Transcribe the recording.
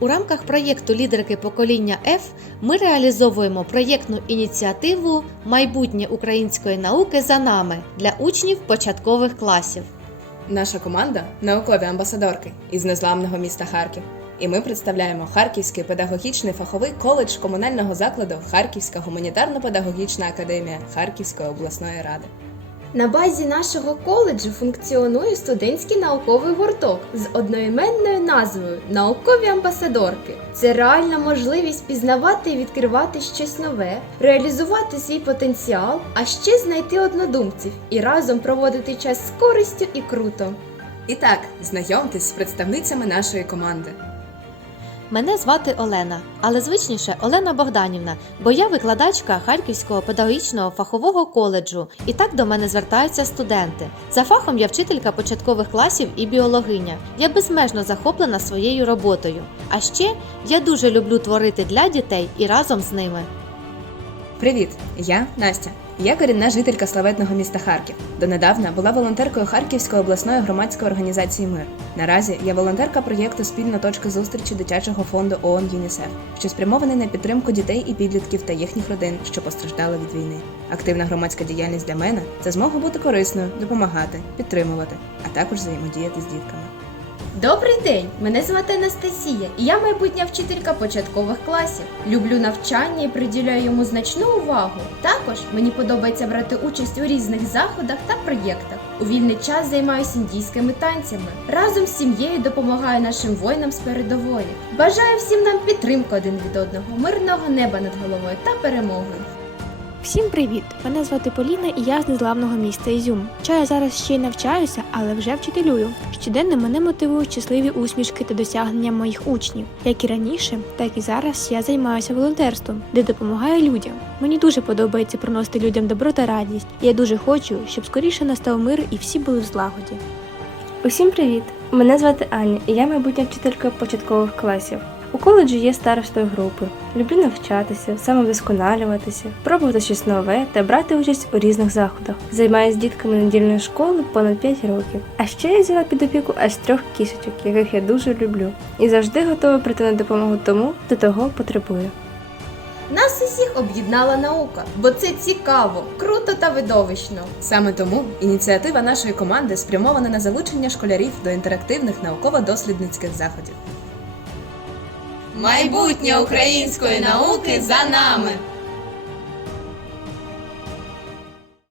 У рамках проєкту Лідерки покоління F ми реалізовуємо проєктну ініціативу Майбутнє української науки за нами для учнів початкових класів. Наша команда наукові амбасадорки із незламного міста Харків. І ми представляємо Харківський педагогічний фаховий коледж комунального закладу Харківська гуманітарно-педагогічна академія Харківської обласної ради. На базі нашого коледжу функціонує студентський науковий гурток з одноіменною назвою Наукові амбасадорки. Це реальна можливість пізнавати і відкривати щось нове, реалізувати свій потенціал, а ще знайти однодумців і разом проводити час з користю і круто. І так, знайомтесь з представницями нашої команди. Мене звати Олена, але звичніше Олена Богданівна, бо я викладачка Харківського педагогічного фахового коледжу, і так до мене звертаються студенти. За фахом я вчителька початкових класів і біологиня. Я безмежно захоплена своєю роботою. А ще я дуже люблю творити для дітей і разом з ними. Привіт, я Настя. Я корінна жителька славетного міста Харків. Донедавна була волонтеркою Харківської обласної громадської організації Мир. Наразі я волонтерка проєкту Спільна точка зустрічі дитячого фонду ООН ЮНІСЕФ, що спрямований на підтримку дітей і підлітків та їхніх родин, що постраждали від війни. Активна громадська діяльність для мене це змога бути корисною, допомагати, підтримувати, а також взаємодіяти з дітками. Добрий день! Мене звати Анастасія, і я майбутня вчителька початкових класів. Люблю навчання і приділяю йому значну увагу. Також мені подобається брати участь у різних заходах та проєктах. У вільний час займаюся індійськими танцями. Разом з сім'єю допомагаю нашим воїнам з передової. Бажаю всім нам підтримки один від одного, мирного неба над головою та перемоги. Всім привіт! Мене звати Поліна і я з незламного міста Ізюм. Хоча я зараз ще й навчаюся, але вже вчителюю. Щоденно мене мотивують щасливі усмішки та досягнення моїх учнів. Як і раніше, так і зараз я займаюся волонтерством, де допомагаю людям. Мені дуже подобається приносити людям добро та радість. Я дуже хочу, щоб скоріше настав мир і всі були в злагоді. Усім привіт! Мене звати Аня, і я майбутня вчителька початкових класів. У коледжі є старостою групи. Люблю навчатися, самовдосконалюватися, пробувати щось нове та брати участь у різних заходах. Займаюсь з дітками недільної школи понад 5 років. А ще я взяла під опіку аж трьох кішечок, яких я дуже люблю, і завжди готова прийти на допомогу тому, хто того потребує. Нас усіх об'єднала наука, бо це цікаво, круто та видовищно. Саме тому ініціатива нашої команди спрямована на залучення школярів до інтерактивних науково-дослідницьких заходів. Майбутнє української науки за нами.